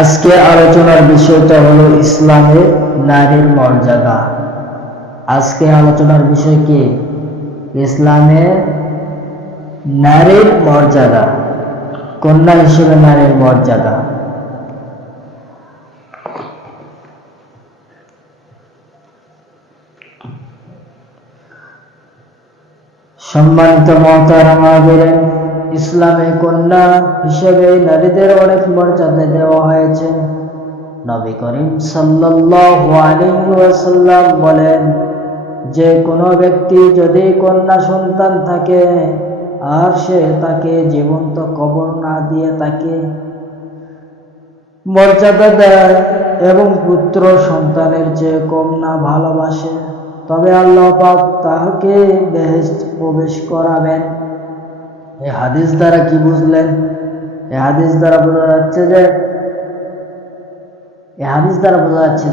আজকে আলোচনার বিষয়টা হলো ইসলামে নারীর মর্যাদা। আজকে আলোচনার বিষয় কি? ইসলামে নারীর মর্যাদা, কন্যা হিসেবে নারীর মর্যাদা। সম্মানিত মুহতারামাদের, ইসলামে কন্যা হিসেবে নারীদের অনেক মর্যাদা দেওয়া হয়েছে। নবী করিম সাল্লাল্লাহু আলাইহি ওয়াসাল্লাম বলেন, যে কোনো ব্যক্তি যদি কন্যা সন্তান থাকে আর সে তাকে জীবন্ত কবর না দিয়ে তাকে মর্যাদা দেয় এবং পুত্র সন্তানের চেয়ে কম না ভালোবাসে, তবে আল্লাহ পাক তাকে বেহেশত প্রবেশ করাবেন। এই হাদিস দ্বারা কি বুঝলেন? এই হাদিস দ্বারা বোঝা যাচ্ছে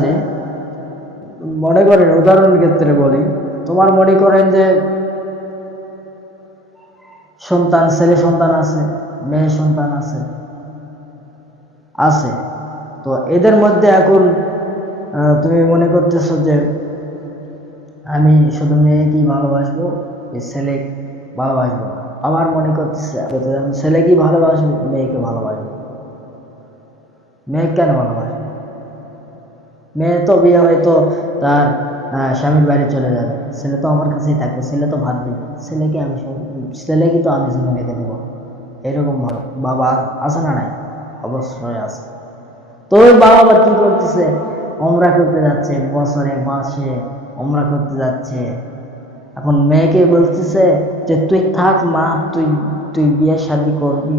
যে মনে করেন, উদাহরণের ক্ষেত্রে বলি, তোমার মনে করেন যে সন্তান, ছেলে সন্তান আছে, মেয়ে সন্তান আছে, তো এদের মধ্যে এখন তুমি মনে করতেছো যে আমি শুধু মেয়েকেই ভালোবাসবো, এই ছেলে ভালোবাসবো না। আমার মনে করতেছে আমি ছেলেকেই ভালোবাসবো, মেয়েকে ভালোবাসবো। মেয়ে কেন ভালোবাসবো? মেয়ে তো বিয়ে হয়তো তার স্বামীর বাড়ি চলে যাবে, ছেলে তো আমার কাছেই থাকবে, ছেলে তো ভাত দেবে, ছেলেকে তো আমি জীবন রেখে দেবো। এরকম বাবা আছে না? নাই? অবশ্যই আছে। তো ওই বাবা আবার কি করতেছে? ওমরা করতে যাচ্ছে, বছরে মাসে ওমরা করতে যাচ্ছে। এখন মেয়েকে বলতেছে যে তুই থাক মা, তুই বিয়ে শাদী করবি,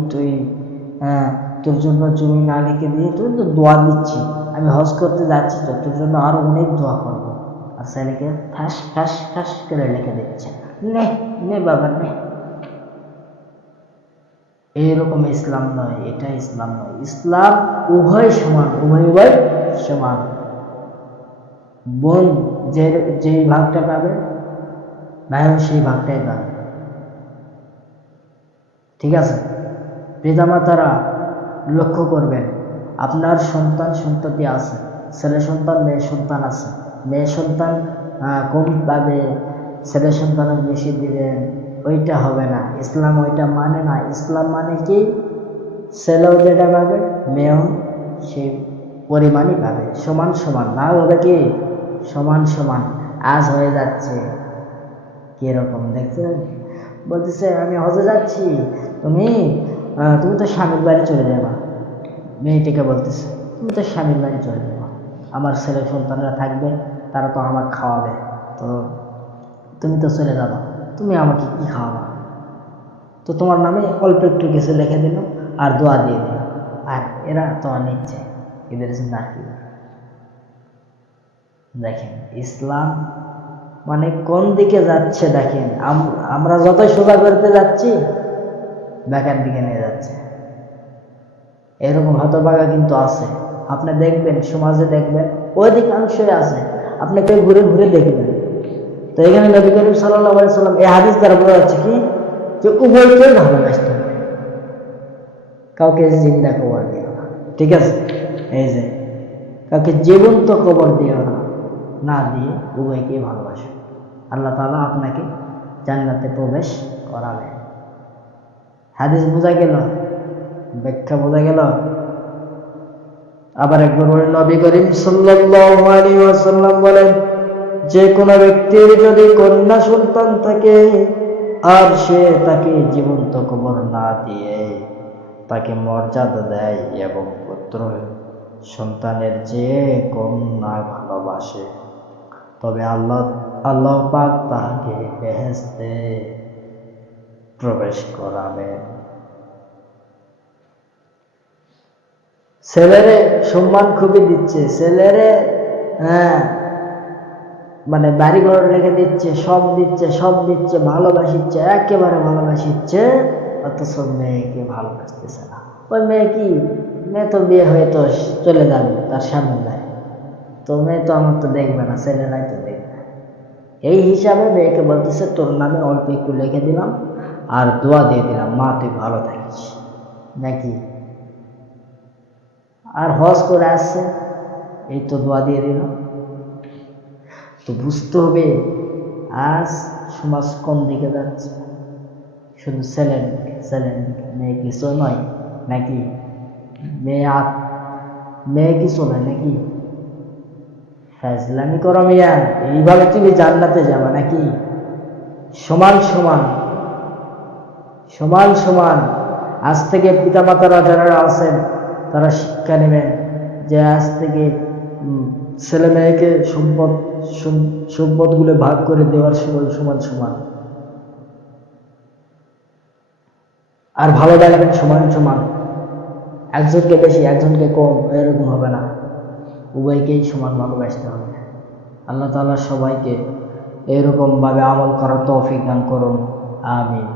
তোর জন্য জমি না লিখে দিয়ে তুই তো দোয়া দিচ্ছি, আমি হজ করতে যাচ্ছি, তো তোর জন্য আরো অনেক দোয়া করবো। আর ছেলেকে ঠাস ঠাস ঠাস করে লিখে দিচ্ছে, নে নে বাবা নে। এইরকম ইসলাম নয়, এটা ইসলাম নয়। ইসলাম উভয় সমান, উভয় সমান। বোন যেই ভাগটা পাবে, ভাইও সেই ভাগটাই পাবে। ঠিক আছে? পিতামাতারা লক্ষ্য করবেন, আপনার সন্তান সন্ততি আছে, ছেলে সন্তান মেয়ে সন্তান আছে, মেয়ে সন্তান কম পাবে, ছেলে সন্তানের বেশি দিবেন, ওইটা হবে না। ইসলাম ওইটা মানে না। ইসলাম মানে কি? ছেলেও যেটা পাবে মেয়েও সেই পরিমাণই পাবে, সমান সমান। না হবে কি সমান সমান? আজ হয়ে যাচ্ছে কিরকম দেখছেন? বলতেছে আমি হজে যাচ্ছি, তুমি তো স্বামীর বাড়ি চলে যাবা। মেয়েটিকে বলতেছে তুমি তো স্বামীর বাড়ি চলে যাবা, আমার ছেলে সন্তানরা থাকবে, তারা তো আমার খাওয়াবে, তো তুমি তো চলে যাবা, তুমি আমাকে কি খাওয়াবা? তো তোমার নামে অল্প একটু কিছু লিখে দিল আর দোয়া দিয়ে দিল, আর এরা তো নিচ্ছে, এদের জন্য আর কি? দেখেন ইসলাম মানে কোন দিকে যাচ্ছে দেখেন। আমরা যতই সোজা করতে যাচ্ছি বেকার দিকে নিয়ে যাচ্ছে। এরকম হতভাগা কিন্তু আছে, আপনি দেখবেন সমাজে, দেখবেন অধিকাংশই আছে, আপনি কেউ ঘুরে ঘুরে দেখবেন। তো এখানে নবী করিম সাল্লাল্লাহু আলাইহি সাল্লাম এই হাদিস দ্বারা বোঝা যাচ্ছে কি, যে উভয়কেই ভালোবাসতে হবে, কাউকে জিন্দা কবর দিও না। ঠিক আছে? এই যে কাউকে জীবন্ত কবর দিও না, না দিয়ে উভয়কেই ভালোবাসো, আল্লাহ তাআলা আপনাকে জান্নাতে প্রবেশ করাবে। হাদিস বোঝা গেল? ব্যাখ্যা বোঝা গেল? আবার একবার বলেন, নবী করিম সাল্লাল্লাহু আলাইহি ওয়াসাল্লাম বলেন, যে কোনো ব্যক্তির যদি কন্যা সন্তান থাকে আর সে তাকে জীবন্ত কবর না দিয়ে তাকে মর্যাদা দেয় এবং পুত্র সন্তানের চেয়ে কম না ভালোবাসে, তবে আল্লাহ পাক তাকে বেহেশতে প্রবেশ করাবেন। ছেলেরে সম্মান খুবই দিচ্ছে, ছেলেরে মানে বাড়ি ঘর রেখে দিচ্ছে, সব দিচ্ছে, ভালোবাসিচ্ছে, একেবারে ভালোবাসিচ্ছে, অথচ মেয়েকে ভালোবাসতেছে না। ওই মেয়ে তো বিয়ে হয়ে তো চলে যাবে তার স্বামীর বাড়ি, তো মেয়ে তো আমার তো দেখবে না, ছেলেরাই তো দেখবে। এই হিসাবে মেয়েকে বলতেছে তোর নামে অল্প একটু লিখে দিলাম আর দোয়া দিয়ে দিলাম, মা তুই ভালো থাকিস। নাকি আর হজ করে আসছে, এই তো দোয়া দিয়ে দিল। তো বুঝতে হবে আজ সমাজ কোন দিকে যাচ্ছে, শুধু ছেলের দিকে, মেয়ে কিছু নয় নাকি? মেয়ে কি চলে নাকি? ফাজলামি করো মিয়া, এইভাবে তুমি জান্নাতে যাবে নাকি? সমান সমান, সমান সমান। আজ থেকে পিতামাতারা যারা আছেন তারা শিক্ষা নেবেন যে আজ থেকে ছেলে মেয়েকে সম্পদগুলো ভাগ করে দেওয়ার সময় সমান সমান, আর ভালো লাগবেন সমান সমান। একজনকে বেশি একজনকে কম এরকম হবে না, উভয়কেই সমান ভালোবাসতে হবে। আল্লাহ তাআলা সবাইকে এরকম ভাবে আমল করার তৌফিক দান করুন, আমিন।